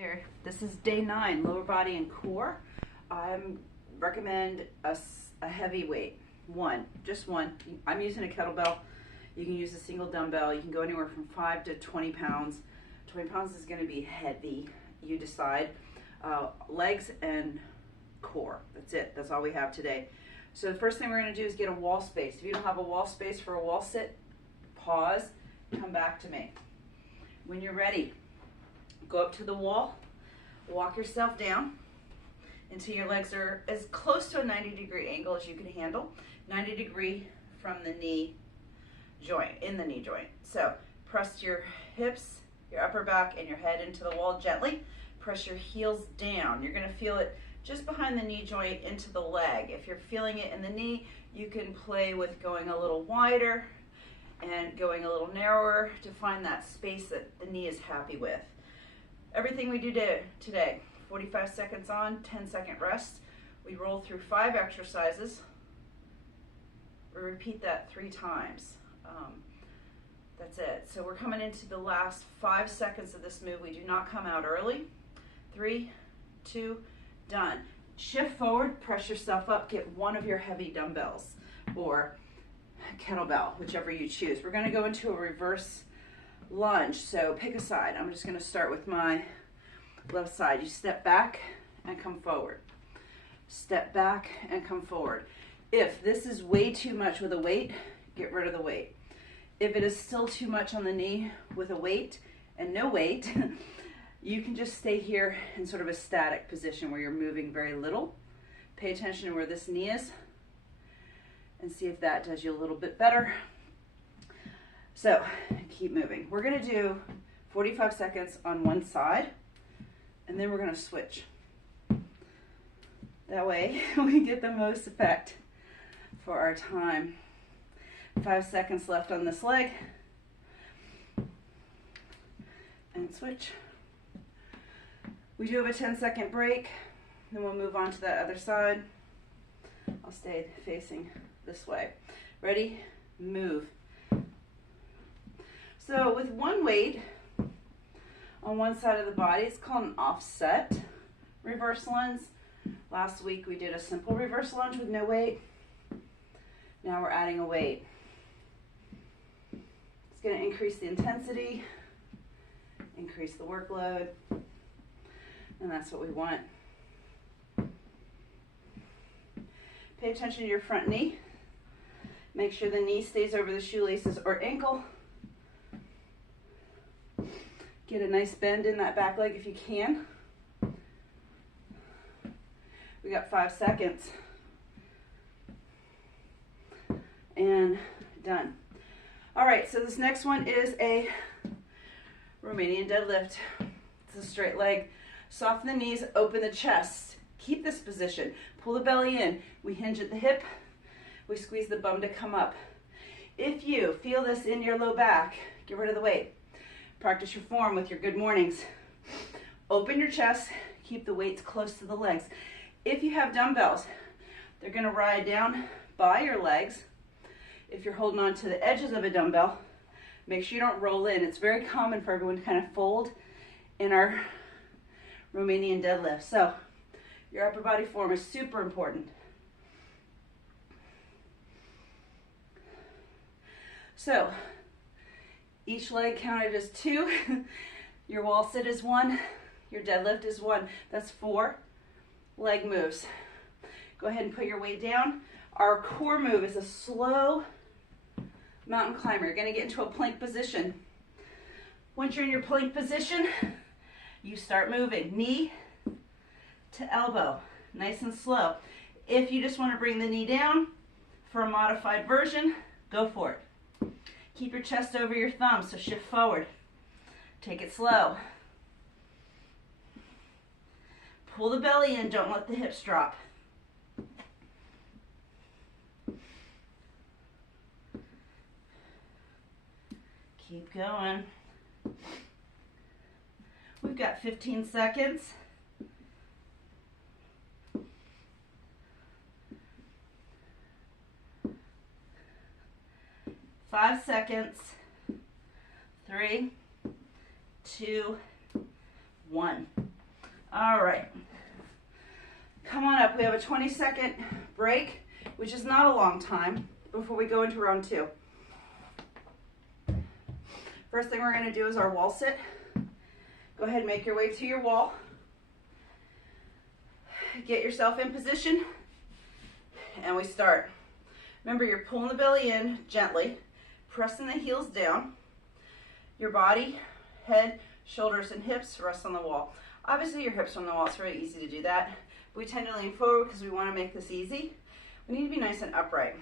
There, this is day 9, lower body and core. I recommend a heavy weight, just one. I'm using a kettlebell. You can use a single dumbbell. You can go anywhere from 5 to 20 pounds. 20 pounds is going to be heavy. You decide. Legs and core. That's it. That's all we have today. So the first thing we're going to do is get a wall space. If you don't have a wall space for a wall sit, pause, come back to me. When you're ready, go up to the wall, walk yourself down until your legs are as close to a 90-degree angle as you can handle. 90 degree from the knee joint, in the knee joint. So press your hips, your upper back, and your head into the wall gently. Press your heels down. You're going to feel it just behind the knee joint into the leg. If you're feeling it in the knee, you can play with going a little wider and going a little narrower to find that space that the knee is happy with. Everything we do today, 45 seconds on, 10-second rest. We roll through 5 exercises. We repeat that 3 times. That's it. So we're coming into the last 5 seconds of this move. We do not come out early. 3, 2, done. Shift forward, press yourself up, get one of your heavy dumbbells or kettlebell, whichever you choose. We're going to go into a reverse lunge, so pick a side. I'm just going to start with my left side. You step back and come forward. Step back and come forward. If this is way too much with a weight, get rid of the weight. If it is still too much on the knee with a weight and no weight, you can just stay here in sort of a static position where you're moving very little. Pay attention to where this knee is and see if that does you a little bit better. So keep moving. We're going to do 45 seconds on one side, and then we're going to switch. That way we get the most effect for our time. 5 seconds left on this leg, and switch. We do have a 10-second break, then we'll move on to that other side. I'll stay facing this way. Ready? Move. So with one weight on one side of the body, it's called an offset reverse lunge. Last week we did a simple reverse lunge with no weight. Now we're adding a weight. It's going to increase the intensity, increase the workload, and that's what we want. Pay attention to your front knee. Make sure the knee stays over the shoelaces or ankle. Get a nice bend in that back leg if you can. We got 5 seconds. And done. All right, so this next one is a Romanian deadlift. It's a straight leg. Soften the knees, open the chest. Keep this position. Pull the belly in. We hinge at the hip. We squeeze the bum to come up. If you feel this in your low back, get rid of the weight. Practice your form with your good mornings. Open your chest. Keep the weights close to the legs. If you have dumbbells, they're going to ride down by your legs. If you're holding on to the edges of a dumbbell, make sure you don't roll in. It's very common for everyone to kind of fold in our Romanian deadlift. So your upper body form is super important. So each leg counted as 2. Your wall sit is 1. Your deadlift is 1. That's 4 leg moves. Go ahead and put your weight down. Our core move is a slow mountain climber. You're going to get into a plank position. Once you're in your plank position, you start moving knee to elbow, nice and slow. If you just want to bring the knee down for a modified version, go for it. Keep your chest over your thumb, so shift forward. Take it slow. Pull the belly in, don't let the hips drop. Keep going. We've got 15 seconds. Five seconds. 3, 2, 1. All right. Come on up. We have a 20-second break, which is not a long time, before we go into round 2. First thing we're going to do is our wall sit. Go ahead and make your way to your wall. Get yourself in position, and we start. Remember, you're pulling the belly in gently, pressing the heels down. Your body, head, shoulders, and hips rest on the wall. Obviously, your hips are on the wall. It's really easy to do that. We tend to lean forward because we want to make this easy. We need to be nice and upright.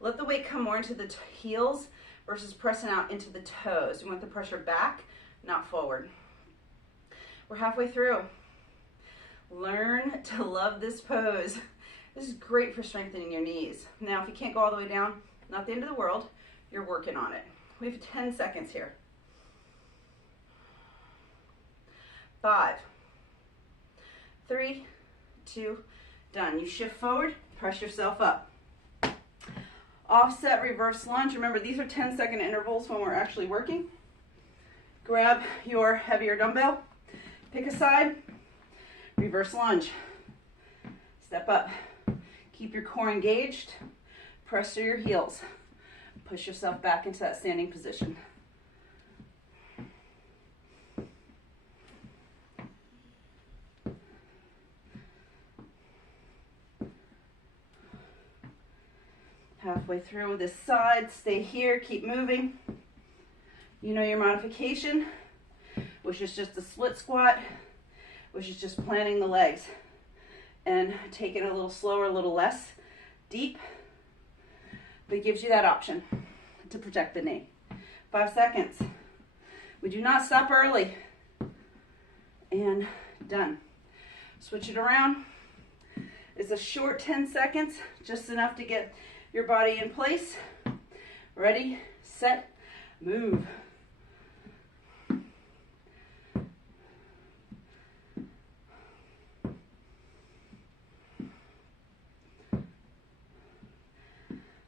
Let the weight come more into the heels versus pressing out into the toes. We want the pressure back, not forward. We're halfway through. Learn to love this pose. This is great for strengthening your knees. Now, if you can't go all the way down, not the end of the world. You're working on it. We have 10 seconds here. 5, 3, 2, done. You shift forward, press yourself up. Offset reverse lunge. Remember, these are 10-second intervals when we're actually working. Grab your heavier dumbbell, pick a side, reverse lunge. Step up. Keep your core engaged. Press through your heels. Push yourself back into that standing position. Halfway through this side, stay here, keep moving. You know your modification, which is just a split squat, which is just planting the legs and taking it a little slower, a little less deep, but it gives you that option to protect the knee. 5 seconds. We do not stop early. And done. Switch it around. It's a short 10 seconds, just enough to get your body in place. Ready, set, move.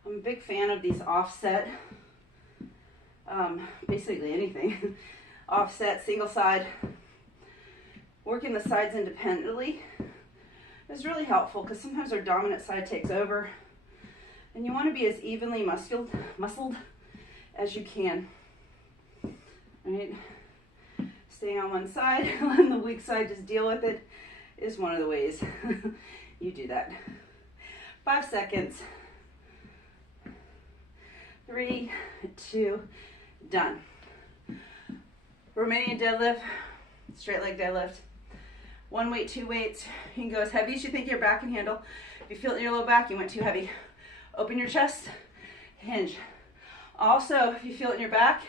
I'm a big fan of these offset, basically anything. Offset, single side, working the sides independently is really helpful because sometimes our dominant side takes over. And you want to be as evenly muscled as you can. All right? Staying on one side, on the weak side, just deal with it, is one of the ways you do that. 5 seconds. 3, 2, done. Romanian deadlift, straight leg deadlift. 1 weight, 2 weights. You can go as heavy as you think your back can handle. If you feel it in your low back, you went too heavy. Open your chest, hinge. Also, if you feel it in your back,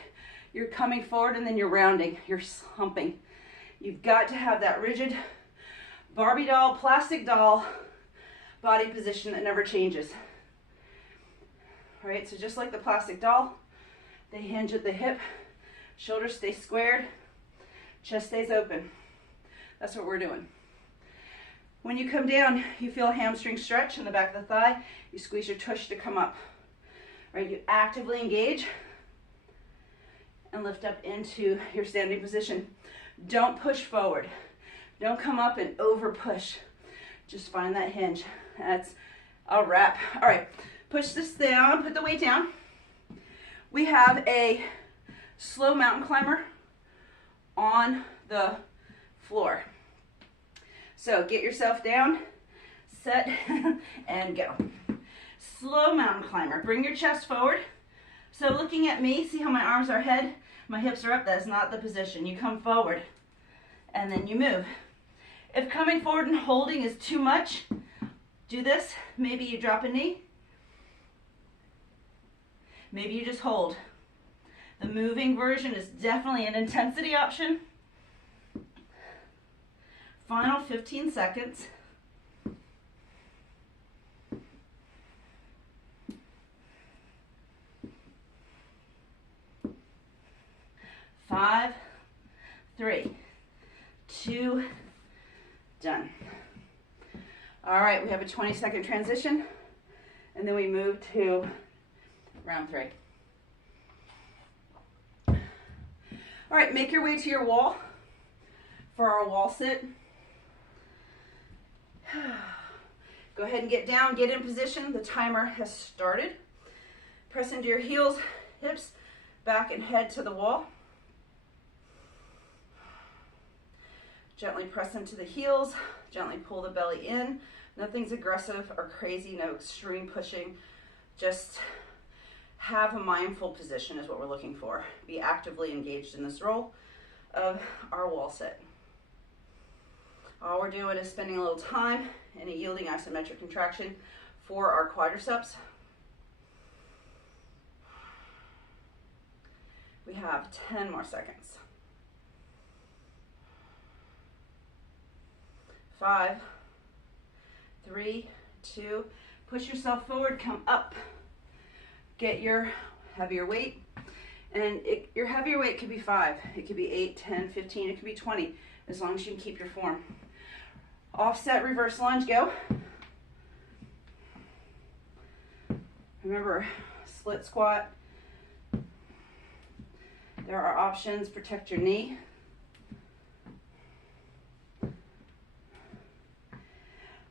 you're coming forward and then you're rounding, you're humping. You've got to have that rigid Barbie doll, plastic doll body position that never changes. All right, so just like the plastic doll, they hinge at the hip, shoulders stay squared, chest stays open. That's what we're doing. When you come down, you feel a hamstring stretch in the back of the thigh. You squeeze your tush to come up. All right, you actively engage and lift up into your standing position. Don't push forward. Don't come up and over push. Just find that hinge. That's a wrap. All right, push this down, put the weight down. We have a slow mountain climber on the floor. So get yourself down, set, and go. Slow mountain climber. Bring your chest forward. So looking at me, see how my arms are ahead? My hips are up. That's not the position. You come forward, and then you move. If coming forward and holding is too much, do this. Maybe you drop a knee. Maybe you just hold. The moving version is definitely an intensity option. Final 15 seconds. 5, 3, 2, done. All right, we have a 20-second transition, and then we move to round 3. All right, make your way to your wall for our wall sit. Go ahead and get down, get in position. The timer has started. Press into your heels, hips, back and head to the wall. Gently press into the heels, gently pull the belly in. Nothing's aggressive or crazy, no extreme pushing. Just have a mindful position is what we're looking for. Be actively engaged in this role of our wall sit. All we're doing is spending a little time in a yielding isometric contraction for our quadriceps. We have 10 more seconds. 5, 3, 2, push yourself forward, come up. Get your heavier weight. And your heavier weight could be 5, it could be 8, 10, 15, it could be 20, as long as you can keep your form. Offset reverse lunge, go. Remember, split squat. There are options, protect your knee.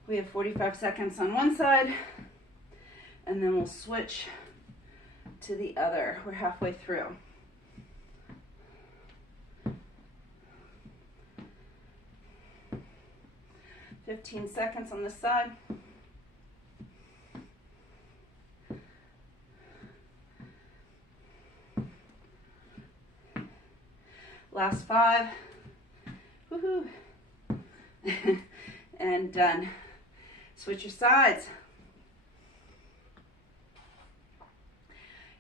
We have 45 seconds on one side, and then we'll switch to the other. We're halfway through. "15 seconds on this side. Last 5. Woohoo. And done. Switch your sides.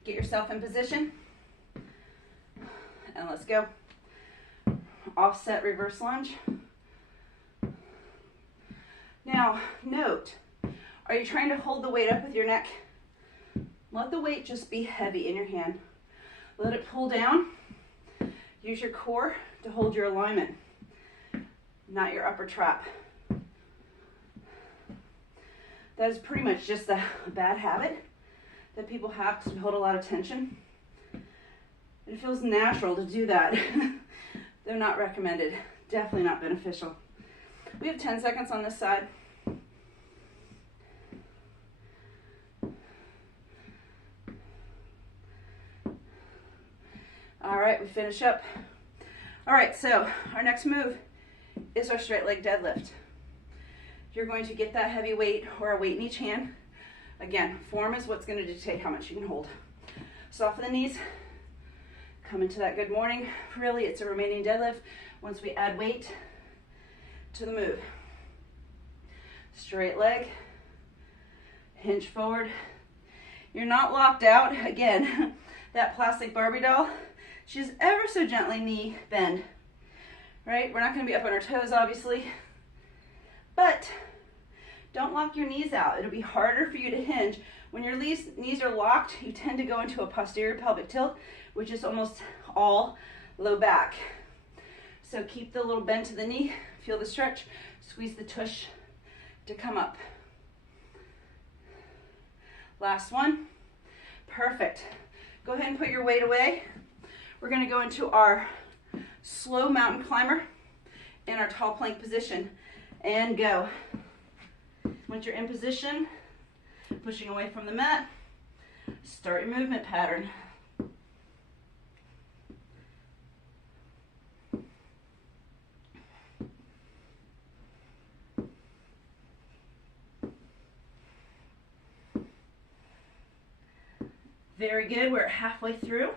Get yourself in position. And let's go. Offset reverse lunge. Now, note, are you trying to hold the weight up with your neck? Let the weight just be heavy in your hand. Let it pull down. Use your core to hold your alignment, not your upper trap. That is pretty much just a bad habit that people have because we hold a lot of tension. It feels natural to do that. They're not recommended. Definitely not beneficial. We have 10 seconds on this side. All right, we finish up. All right, so our next move is our straight leg deadlift. You're going to get that heavy weight or a weight in each hand. Again, form is what's going to dictate how much you can hold. Soften the knees. Come into that good morning. Really, it's a remaining deadlift once we add weight to the move. Straight leg. Hinge forward. You're not locked out. Again, that plastic Barbie doll, she's ever so gently knee bend. Right? We're not going to be up on our toes, obviously. But don't lock your knees out. It'll be harder for you to hinge. When your knees are locked, you tend to go into a posterior pelvic tilt, which is almost all low back. So keep the little bend to the knee, feel the stretch, squeeze the tush to come up. Last one. Perfect. Go ahead and put your weight away. We're going to go into our slow mountain climber in our tall plank position. And go. Once you're in position, pushing away from the mat, start your movement pattern. Very good, we're halfway through.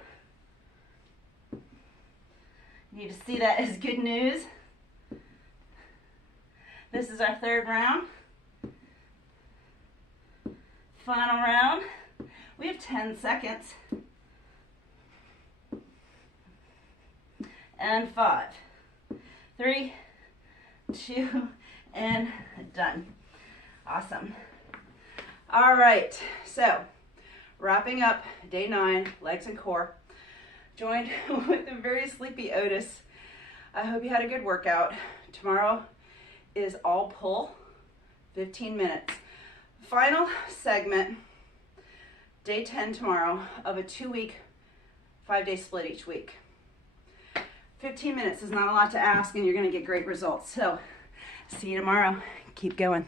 You need to see that as good news. This is our third round. Final round. We have 10 seconds. And 5, 3, 2, and done. Awesome. All right, so wrapping up day 9, legs and core. Joined with a very sleepy Otis. I hope you had a good workout. Tomorrow is all pull, 15 minutes. Final segment, day 10 tomorrow of a 2-week, 5-day split each week. 15 minutes is not a lot to ask, and you're going to get great results. So see you tomorrow. Keep going.